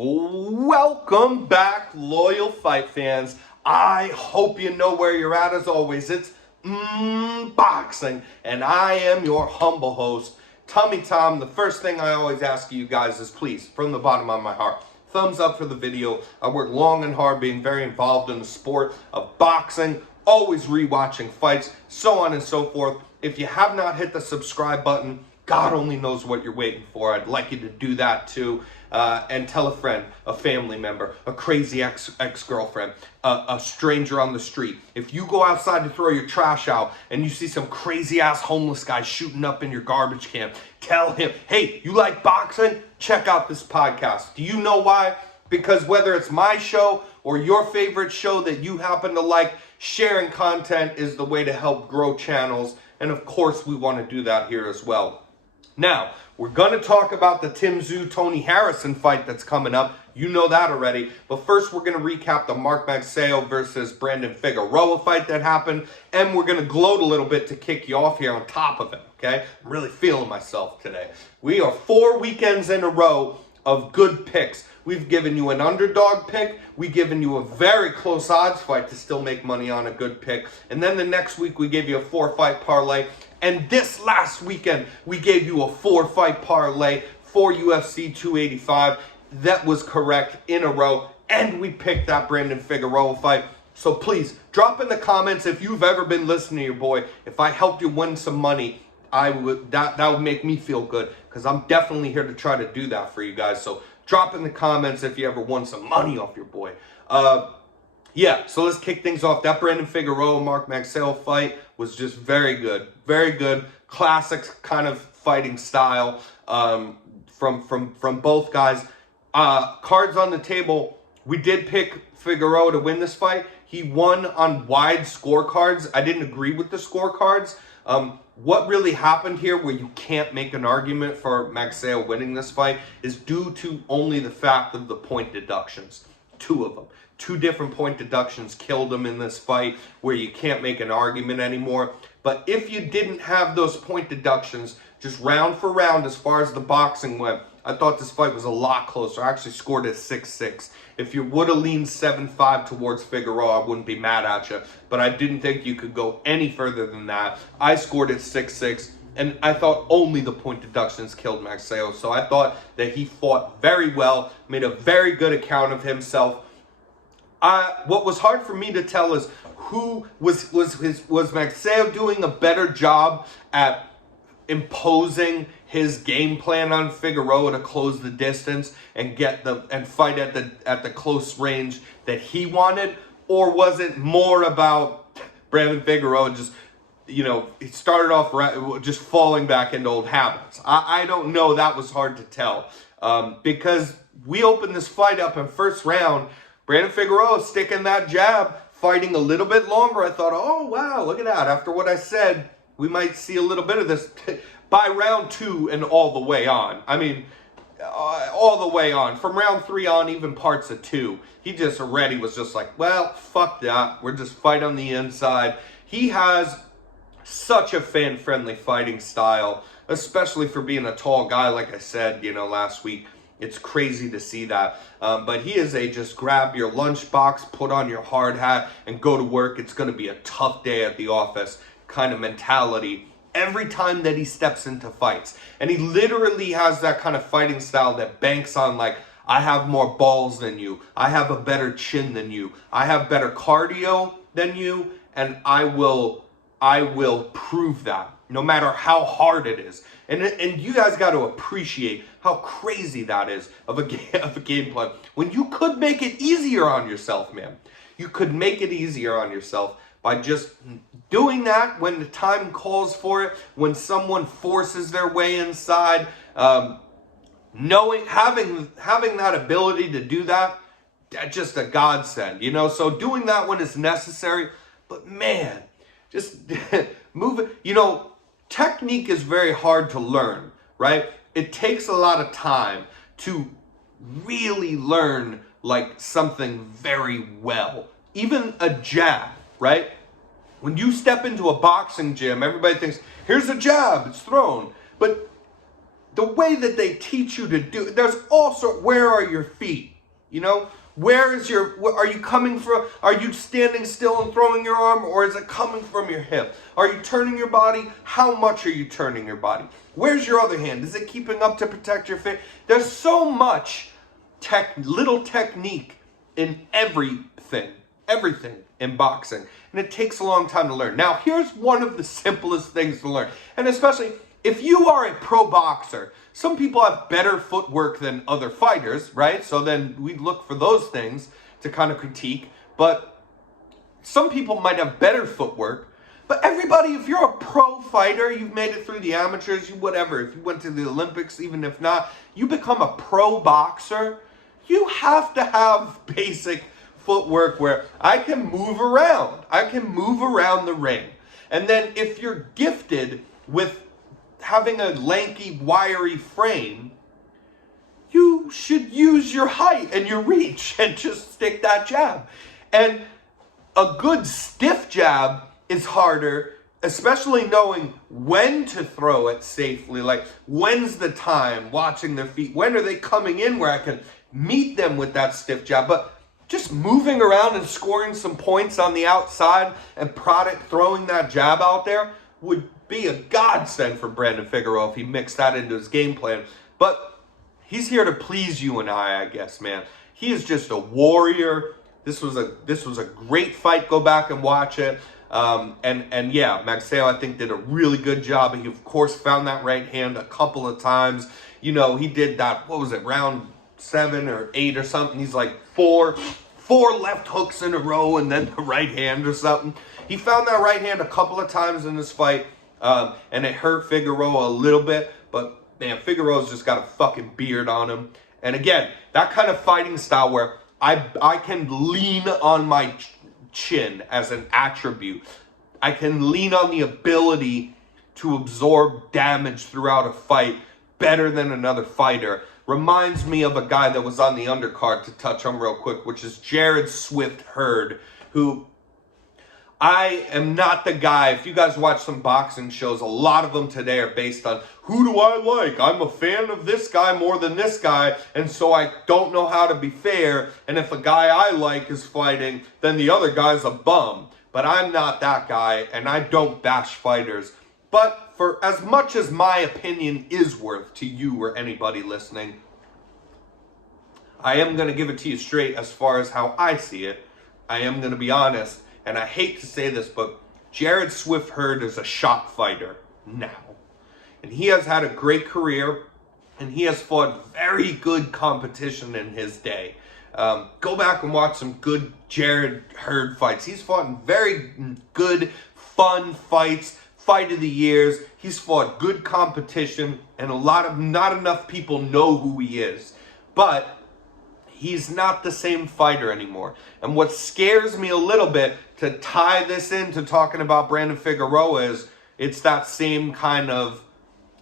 Welcome back, loyal fight fans. I hope you know where you're at. As always, it's boxing, and I am your humble host, Tummy Tom. The first thing I always ask you guys is, please, from the bottom of my heart, thumbs up for the video. I work long and hard being very involved in the sport of boxing, always rewatching fights, so on and so forth. If you have not hit the subscribe button, God only knows what you're waiting for. I'd like you to do that too. And tell a friend, a family member, a crazy ex-girlfriend, a stranger on the street. If you go outside to throw your trash out and you see some crazy ass homeless guy shooting up in your garbage can, tell him, hey, you like boxing? Check out this podcast. Do you know why? Because whether it's my show or your favorite show that you happen to like, sharing content is the way to help grow channels. And of course, we want to do that here as well. Now, we're going to talk about the tszyu Tony Harrison fight that's coming up. You know that already. But first, we're going to recap the magsayo versus Brandon Figueroa fight that happened. And we're going to gloat a little bit to kick you off here on top of it, okay? I'm really feeling myself today. We are 4 weekends in a row of good picks. We've given you an underdog pick. We've given you a very close odds fight to still make money on a good pick. And then the next week, we gave you a 4-fight parlay. And this last weekend, we gave you a 4-fight parlay for UFC 285. That was correct in a row. And we picked that Brandon Figueroa fight. So please, drop in the comments if you've ever been listening to your boy. If I helped you win some money, that would make me feel good. Because I'm definitely here to try to do that for you guys. So drop in the comments if you ever won some money off your boy. Yeah, so let's kick things off. That Brandon Figueroa, magsayo fight was just very good. Very good. Classic kind of fighting style from both guys. Cards on the table. We did pick Figueroa to win this fight. He won on wide scorecards. I didn't agree with the scorecards. What really happened here where you can't make an argument for magsayo winning this fight is due to only the fact of the point deductions. 2 of them. 2 different point deductions killed him in this fight where you can't make an argument anymore. But if you didn't have those point deductions, just round for round as far as the boxing went, I thought this fight was a lot closer. I actually scored it 6-6. If you would have leaned 7-5 towards Figueroa, I wouldn't be mad at you. But I didn't think you could go any further than that. I scored it 6-6. And I thought only the point deductions killed magsayo. So I thought that he fought very well, made a very good account of himself. What was hard for me to tell is who was magsayo doing a better job at imposing his game plan on Figueroa to close the distance and fight at the close range that he wanted, or was it more about Brandon Figueroa just, you know, he started off just falling back into old habits? I don't know. That was hard to tell because we opened this fight up in first round. Brandon Figueroa sticking that jab, fighting a little bit longer. I thought, oh, wow, look at that. After what I said, we might see a little bit of this by round 2 and all the way on. I mean, all the way on. From round 3 on, even parts of 2. He just already was just like, well, fuck that. We're just fight on the inside. He has such a fan-friendly fighting style, especially for being a tall guy, like I said, you know, last week. It's crazy to see that. But he is a just grab your lunchbox, put on your hard hat, and go to work. It's going to be a tough day at the office kind of mentality every time that he steps into fights. And he literally has that kind of fighting style that banks on, like, I have more balls than you. I have a better chin than you. I have better cardio than you. And I will prove that no matter how hard it is. And you guys got to appreciate how crazy that is of a game plan. When you could make it easier on yourself, man. You could make it easier on yourself by just doing that when the time calls for it, when someone forces their way inside. Having that ability to do that, that's just a godsend, you know? So doing that when it's necessary, but man, just move it. You know, technique is very hard to learn, right? It takes a lot of time to really learn like something very well. Even a jab, right? When you step into a boxing gym, everybody thinks, here's a jab, it's thrown. But the way that they teach you to do, there's also, where are your feet? You know, are you coming from, are you standing still and throwing your arm, or is it coming from your hip? Are you turning your body? How much are you turning your body? Where's your other hand? Is it keeping up to protect your face? There's so much little technique in everything in boxing. And it takes a long time to learn. Now, here's one of the simplest things to learn. And especially if you are a pro boxer, some people have better footwork than other fighters, right? So then we look for those things to kind of critique. But some people might have better footwork. But everybody, if you're a pro fighter, you've made it through the amateurs, whatever. If you went to the Olympics, even if not, you become a pro boxer, you have to have basic footwork where I can move around. I can move around the ring. And then if you're gifted with having a lanky, wiry frame, you should use your height and your reach and just stick that jab. And a good stiff jab is harder, especially knowing when to throw it safely. Like, when's the time, watching their feet, when are they coming in where I can meet them with that stiff jab. But just moving around and scoring some points on the outside and throwing that jab out there would be a godsend for Brandon Figueroa if he mixed that into his game plan. But he's here to please you and I guess, man. He is just a warrior. This was a great fight. Go back and watch it. And yeah, Magsayo, I think, did a really good job. He, of course, found that right hand a couple of times. You know, he did that, what was it, round 7 or 8 or something. He's like four left hooks in a row and then the right hand or something. He found that right hand a couple of times in this fight, and it hurt Figueroa a little bit. But, man, Figueroa's just got a fucking beard on him. And, again, that kind of fighting style where I can lean on my chin as an attribute. I can lean on the ability to absorb damage throughout a fight better than another fighter. Reminds me of a guy that was on the undercard, to touch on real quick, which is Jared Swift Hurd, who I am not the guy. If you guys watch some boxing shows, a lot of them today are based on, who do I like? I'm a fan of this guy more than this guy, and so I don't know how to be fair. And if a guy I like is fighting, then the other guy's a bum. But I'm not that guy, and I don't bash fighters. But for as much as my opinion is worth to you or anybody listening, I am going to give it to you straight as far as how I see it. I am going to be honest, and I hate to say this, but Jared Swift Hurd is a shot fighter now. And he has had a great career, and he has fought very good competition in his day. Go back and watch some good Jared Hurd fights. He's fought in very good, fun fights. Fight of the years. He's fought good competition, and not enough people know who he is. But he's not the same fighter anymore. And what scares me a little bit, to tie this into talking about Brandon Figueroa, is it's that same kind of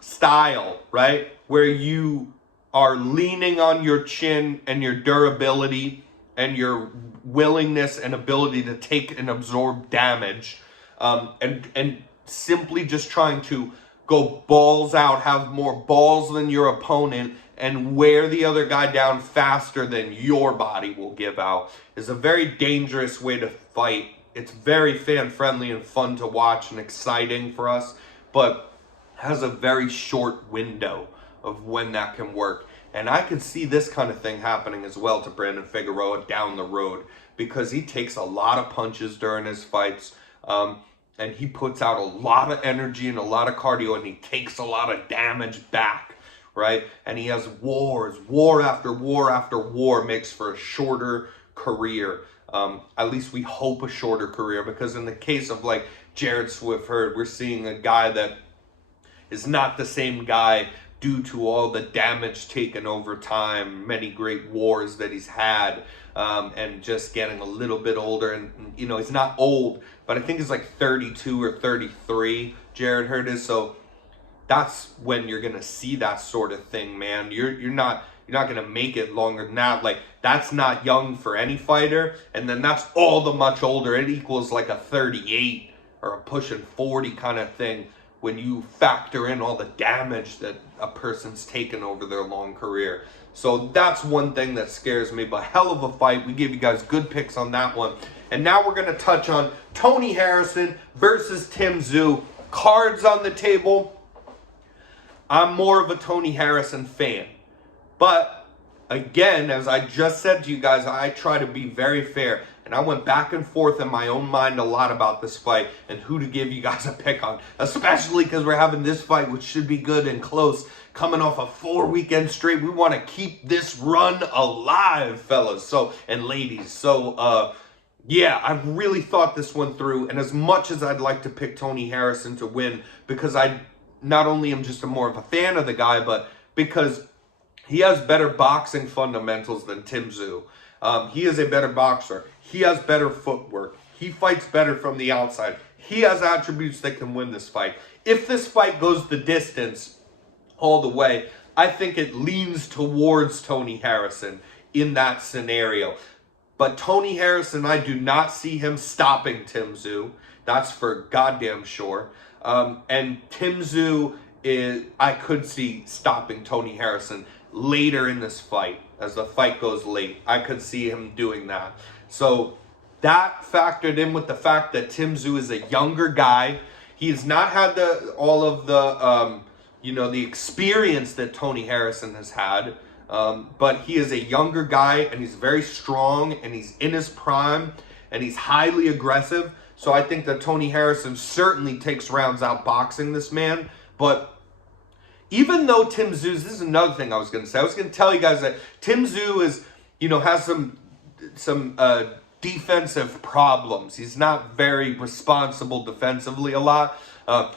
style, right? Where you are leaning on your chin and your durability and your willingness and ability to take and absorb damage, and simply just trying to go balls out, have more balls than your opponent, and wear the other guy down faster than your body will give out, is a very dangerous way to fight. It's very fan-friendly and fun to watch and exciting for us, but has a very short window of when that can work. And I can see this kind of thing happening as well to Brandon Figueroa down the road, because he takes a lot of punches during his fights, and he puts out a lot of energy and a lot of cardio, and he takes a lot of damage back, right? And he has war after war after war, makes for a shorter career. At least we hope a shorter career, because in the case of like Jared Swift Hurd, we're seeing a guy that is not the same guy due to all the damage taken over time, many great wars that he's had, and just getting a little bit older. And, you know, he's not old, but I think he's like 32 or 33, Jared Hurd is. So that's when you're going to see that sort of thing, man. You're not going to make it longer than that. Like, that's not young for any fighter. And then that's all the much older. It equals like a 38 or a pushing 40 kind of thing when you factor in all the damage that a person's taken over their long career. So that's one thing that scares me, but hell of a fight. We gave you guys good picks on that one. And now we're going to touch on Tony Harrison versus tszyu. Cards on the table. I'm more of a Tony Harrison fan. But again, as I just said to you guys, I try to be very fair. And I went back and forth in my own mind a lot about this fight and who to give you guys a pick on. Especially because we're having this fight, which should be good and close, coming off a 4 weekend straight. We want to keep this run alive, fellas and ladies. So, yeah, I've really thought this one through. And as much as I'd like to pick Tony Harrison to win, because I not only am just more of a fan of the guy, but because he has better boxing fundamentals than tszyu. He is a better boxer. He has better footwork. He fights better from the outside. He has attributes that can win this fight. If this fight goes the distance all the way, I think it leans towards Tony Harrison in that scenario. But Tony Harrison, I do not see him stopping tszyu. That's for goddamn sure. And tszyu, I could see stopping Tony Harrison later in this fight. As the fight goes late, I could see him doing that. So that factored in with the fact that tszyu is a younger guy. He has not had all of the the experience that Tony Harrison has had. But he is a younger guy, and he's very strong, and he's in his prime, and he's highly aggressive. So I think that Tony Harrison certainly takes rounds out boxing this man. But even though tszyu, this is another thing I was going to say. I was going to tell you guys that tszyu is, has some defensive problems. He's not very responsible defensively a lot.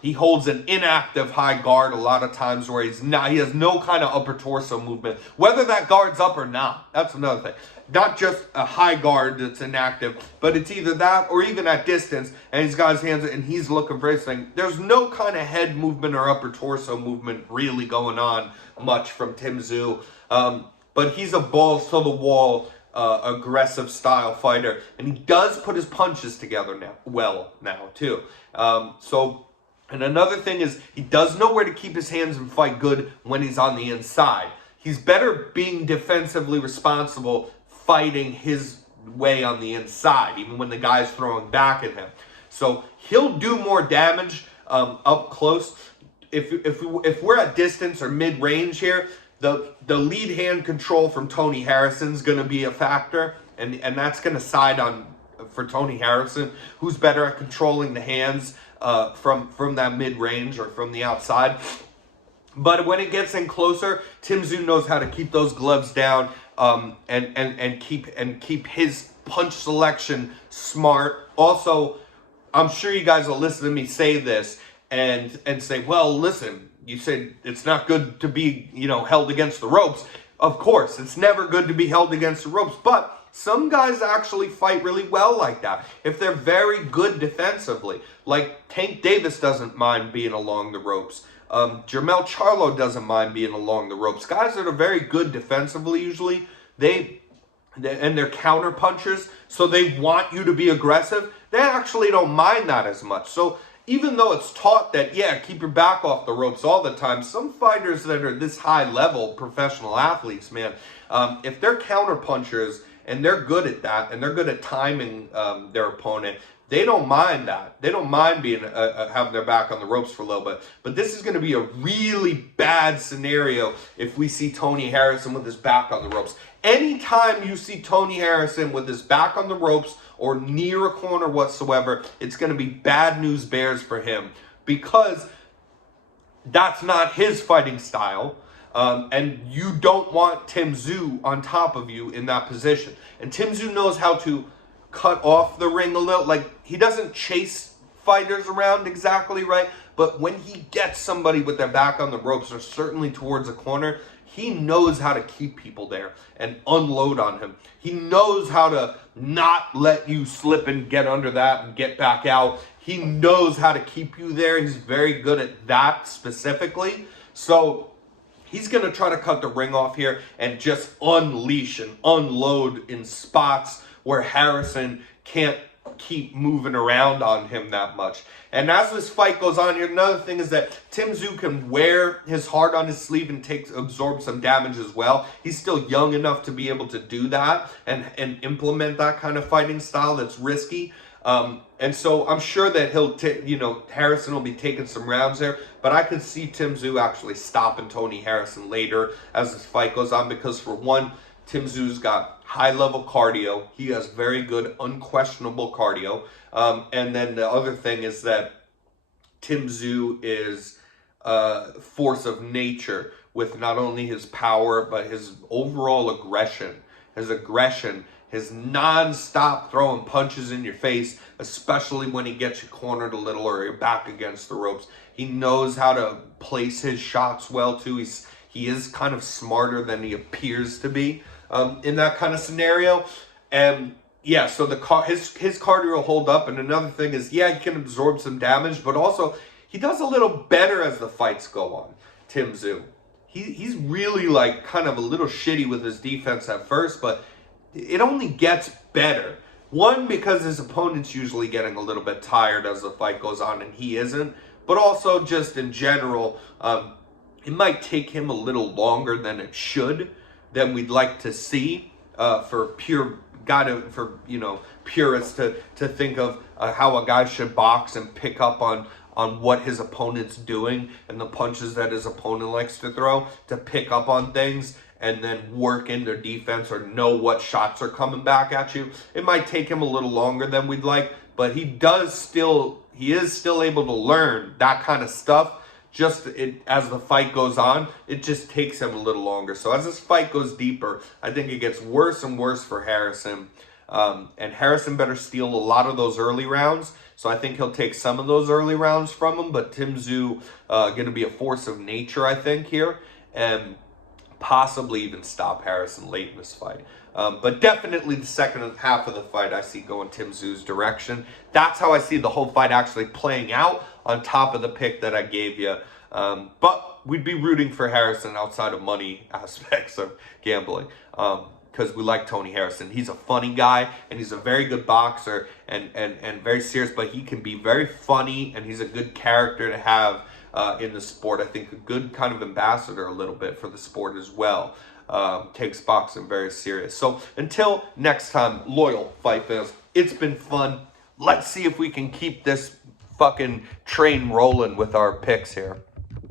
He holds an inactive high guard a lot of times where he has no kind of upper torso movement. Whether that guard's up or not, that's another thing. Not just a high guard that's inactive, but it's either that or even at distance, and he's got his hands and he's looking for his thing. There's no kind of head movement or upper torso movement really going on much from tszyu. But he's a balls to the wall, aggressive style fighter, and he does put his punches together now too. And another thing is he does know where to keep his hands and fight good when he's on the inside. He's better being defensively responsible, fighting his way on the inside, even when the guy's throwing back at him. So he'll do more damage up close. If we're at distance or mid-range here, the lead hand control from Tony Harrison's going to be a factor, and that's going to side for Tony Harrison, who's better at controlling the hands from that mid-range or from the outside. But when it gets in closer, tszyu knows how to keep those gloves down and keep his punch selection smart. Also, I'm sure you guys will listen to me say this and say, well, listen, you said it's not good to be, held against the ropes. Of course, it's never good to be held against the ropes, but some guys actually fight really well like that. If they're very good defensively, like Tank Davis doesn't mind being along the ropes. Jermell Charlo doesn't mind being along the ropes. Guys that are very good defensively usually, and they're counter punchers, so they want you to be aggressive. They actually don't mind that as much. So even though it's taught that, yeah, keep your back off the ropes all the time, some fighters that are this high level, professional athletes, man, if they're counter punchers and they're good at that, and they're good at timing their opponent, they don't mind that. They don't mind being having their back on the ropes for a little bit. But this is going to be a really bad scenario if we see Tony Harrison with his back on the ropes. Anytime you see Tony Harrison with his back on the ropes or near a corner whatsoever, it's going to be bad news bears for him, because that's not his fighting style. And you don't want tszyu on top of you in that position. And tszyu knows how to cut off the ring a little. Like, he doesn't chase fighters around exactly right, but when he gets somebody with their back on the ropes or certainly towards a corner, he knows how to keep people there and unload on him. He knows how to not let you slip and get under that and get back out. He knows how to keep you there. He's very good at that specifically. So he's going to try to cut the ring off here and just unleash and unload in spots where Harrison can't keep moving around on him that much. And as this fight goes on here, another thing is that Tszyu can wear his heart on his sleeve and absorb some damage as well. He's still young enough to be able to do that and implement that kind of fighting style that's risky. And so I'm sure that Harrison will be taking some rounds there, but I could see Tszyu actually stopping Tony Harrison later as this fight goes on, because for one, Tszyu's got high-level cardio. He has very good, unquestionable cardio. And then the other thing is that Tszyu is a force of nature with not only his power, but his overall aggression. His non-stop throwing punches in your face, especially when he gets you cornered a little or you're back against the ropes. He knows how to place his shots well, too. He is kind of smarter than he appears to be in that kind of scenario. And yeah, so his cardio will hold up. And another thing is, yeah, he can absorb some damage, but also he does a little better as the fights go on, Tszyu. He's really like kind of a little shitty with his defense at first, but it only gets better. One, because his opponent's usually getting a little bit tired as the fight goes on, and he isn't. But also just in general, it might take him a little longer than it should, than we'd like to see, for purists to think of how a guy should box and pick up on what his opponent's doing and the punches that his opponent likes to throw, to pick up on things and then work in their defense or know what shots are coming back at you. It might take him a little longer than we'd like, but he is still able to learn that kind of stuff. As the fight goes on, it just takes him a little longer. So as this fight goes deeper, I think it gets worse and worse for Harrison. And Harrison better steal a lot of those early rounds. So I think he'll take some of those early rounds from him. But Tszyu going to be a force of nature, I think, here. And possibly even stop Harrison late in this fight. But definitely the second half of the fight, I see going Tszyu's direction. That's how I see the whole fight actually playing out, on top of the pick that I gave you. But we'd be rooting for Harrison outside of money aspects of gambling, because we like Tony Harrison. He's a funny guy, and he's a very good boxer and very serious, but he can be very funny, and he's a good character to have in the sport. I think a good kind of ambassador a little bit for the sport as well. Takes boxing very serious. So until next time, loyal fight fans, it's been fun. Let's see if we can keep this fucking train rolling with our picks here.